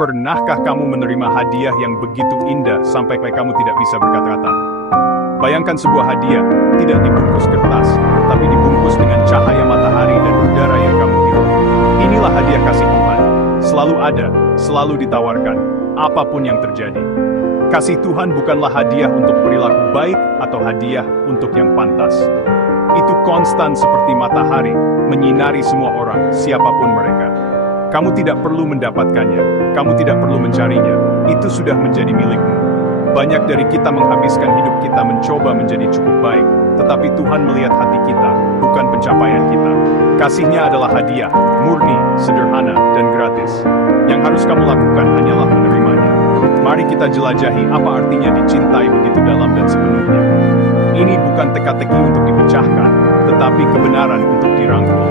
Pernahkah kamu menerima hadiah yang begitu indah sampai kamu tidak bisa berkata-kata? Bayangkan sebuah hadiah, tidak dibungkus kertas, tapi dibungkus dengan cahaya matahari dan udara yang kamu hirup. Inilah hadiah kasih Tuhan. Selalu ada, selalu ditawarkan, apapun yang terjadi. Kasih Tuhan bukanlah hadiah untuk perilaku baik atau hadiah untuk yang pantas. Itu konstan seperti matahari, menyinari semua orang, siapapun mereka. Kamu tidak perlu mendapatkannya, kamu tidak perlu mencarinya, itu sudah menjadi milikmu. Banyak dari kita menghabiskan hidup kita mencoba menjadi cukup baik, tetapi Tuhan melihat hati kita, bukan pencapaian kita. Kasih-Nya adalah hadiah, murni, sederhana, dan gratis. Yang harus kamu lakukan hanyalah menerimanya. Mari kita jelajahi apa artinya dicintai begitu dalam dan sepenuhnya. Ini bukan teka-teki untuk dipecahkan, tetapi kebenaran untuk dirangkul.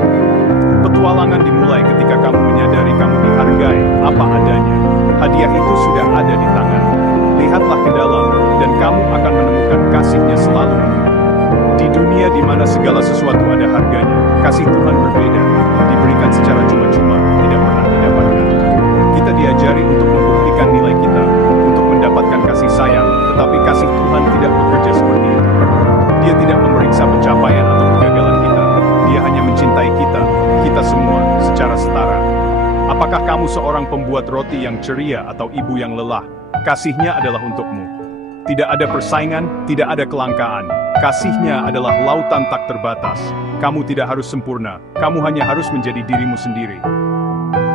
Petualangan dimulai ketika kamu menyadari kamu dihargai apa adanya. Hadiah itu sudah ada di tangan. Lihatlah ke dalam, dan kamu akan menemukan kasih-Nya selalu menunggu. Di dunia di mana segala sesuatu ada harganya, kasih Tuhan berbeda, diberikan secara cuma-cuma, tidak pernah didapatkan. Kita diajari untuk membuktikan nilai kita, untuk mendapatkan kasih sayang, tetapi kasih Tuhan tidak bekerja seperti itu. Dia tidak memeriksa pencapaian atau kegagalan kita, Dia hanya mencintai kita semua, secara setara. Apakah kamu seorang pembuat roti yang ceria atau ibu yang lelah? Kasih-Nya adalah untukmu. Tidak ada persaingan, tidak ada kelangkaan. Kasih-Nya adalah lautan tak terbatas. Kamu tidak harus sempurna, kamu hanya harus menjadi dirimu sendiri.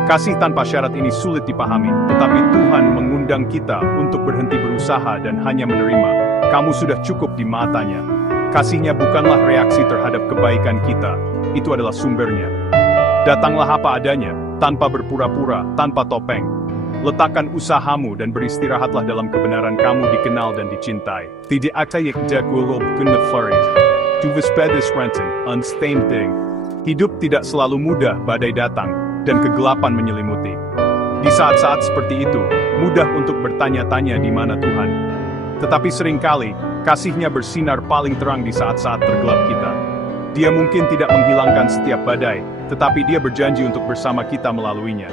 Kasih tanpa syarat ini sulit dipahami, tetapi Tuhan mengundang kita untuk berhenti berusaha dan hanya menerima. Kamu sudah cukup di matanya. Kasih-Nya bukanlah reaksi terhadap kebaikan kita, itu adalah sumbernya. Datanglah apa adanya, tanpa berpura-pura, tanpa topeng. Letakkan usahamu dan beristirahatlah dalam kebenaran kamu dikenal dan dicintai. Tidak ada yang jago guna flourish. Du vespedes renten, unstained thing. Hidup tidak selalu mudah, badai datang, dan kegelapan menyelimuti. Di saat-saat seperti itu, mudah untuk bertanya-tanya di mana Tuhan. Tetapi seringkali, kasih-Nya bersinar paling terang di saat-saat tergelap kita. Dia mungkin tidak menghilangkan setiap badai, tetapi Dia berjanji untuk bersama kita melaluinya.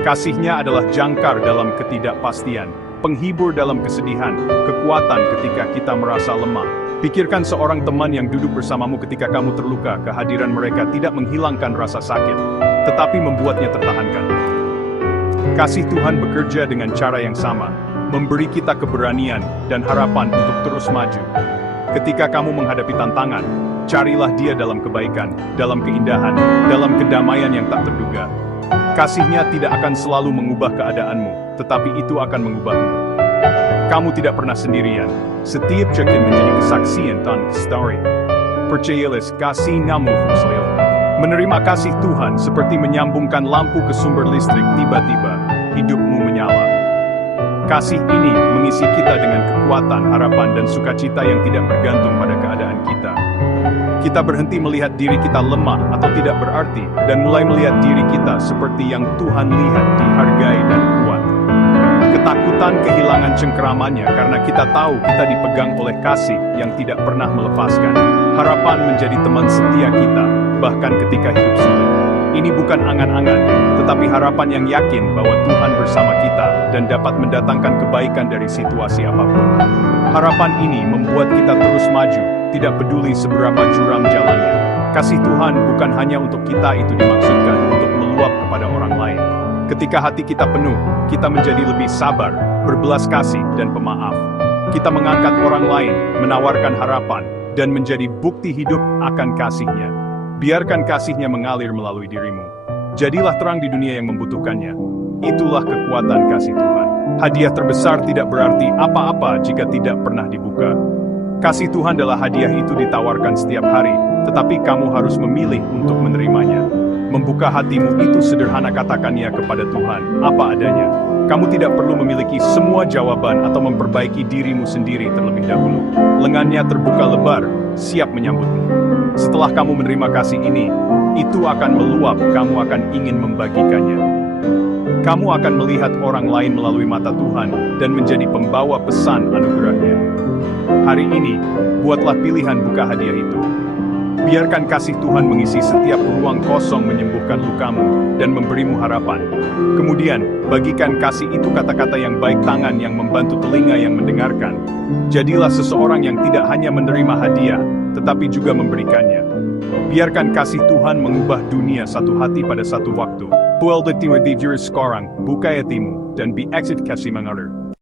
Kasih-Nya adalah jangkar dalam ketidakpastian, penghibur dalam kesedihan, kekuatan ketika kita merasa lemah. Pikirkan seorang teman yang duduk bersamamu ketika kamu terluka, kehadiran mereka tidak menghilangkan rasa sakit, tetapi membuatnya tertahankan. Kasih Tuhan bekerja dengan cara yang sama, memberi kita keberanian dan harapan untuk terus maju. Ketika kamu menghadapi tantangan, carilah Dia dalam kebaikan, dalam keindahan, dalam kedamaian yang tak terduga. Kasih-Nya tidak akan selalu mengubah keadaanmu, tetapi itu akan mengubahmu. Kamu tidak pernah sendirian. Setiap cekin menjadi kesaksian dan story. Percayalah kasih-Nya selalu. Menerima kasih Tuhan seperti menyambungkan lampu ke sumber listrik, tiba-tiba hidupmu menyala. Kasih ini mengisi kita dengan kekuatan, harapan, dan sukacita yang tidak bergantung pada keadaan kita. Kita berhenti melihat diri kita lemah atau tidak berarti, dan mulai melihat diri kita seperti yang Tuhan lihat, dihargai dan kuat. Ketakutan kehilangan cengkeramannya karena kita tahu kita dipegang oleh kasih yang tidak pernah melepaskan. Harapan menjadi teman setia kita, bahkan ketika hidup sulit. Ini bukan angan-angan, tetapi harapan yang yakin bahwa Tuhan bersama kita dan dapat mendatangkan kebaikan dari situasi apapun. Harapan ini membuat kita terus maju, tidak peduli seberapa curam jalannya. Kasih Tuhan bukan hanya untuk kita, itu dimaksudkan untuk meluap kepada orang lain. Ketika hati kita penuh, kita menjadi lebih sabar, berbelas kasih, dan pemaaf. Kita mengangkat orang lain, menawarkan harapan, dan menjadi bukti hidup akan kasih-Nya. Biarkan kasih-Nya mengalir melalui dirimu. Jadilah terang di dunia yang membutuhkannya. Itulah kekuatan kasih Tuhan. Hadiah terbesar tidak berarti apa-apa jika tidak pernah dibuka. Kasih Tuhan adalah hadiah itu ditawarkan setiap hari, tetapi kamu harus memilih untuk menerimanya. Membuka hatimu itu sederhana, katakannya kepada Tuhan, apa adanya. Kamu tidak perlu memiliki semua jawaban atau memperbaiki dirimu sendiri terlebih dahulu. Lengannya terbuka lebar, siap menyambutmu. Setelah kamu menerima kasih ini, itu akan meluap, kamu akan ingin membagikannya. Kamu akan melihat orang lain melalui mata Tuhan dan menjadi pembawa pesan anugerah-Nya. Hari ini, buatlah pilihan buka hadiah itu. Biarkan kasih Tuhan mengisi setiap ruang kosong, menyembuhkan lukamu, dan memberimu harapan. Kemudian, bagikan kasih itu kata-kata yang baik, tangan yang membantu, telinga yang mendengarkan. Jadilah seseorang yang tidak hanya menerima hadiah, tetapi juga memberikannya. Biarkan kasih Tuhan mengubah dunia satu hati pada satu waktu. Puel de sekarang, buka hatimu, dan be exit kasih mengalir.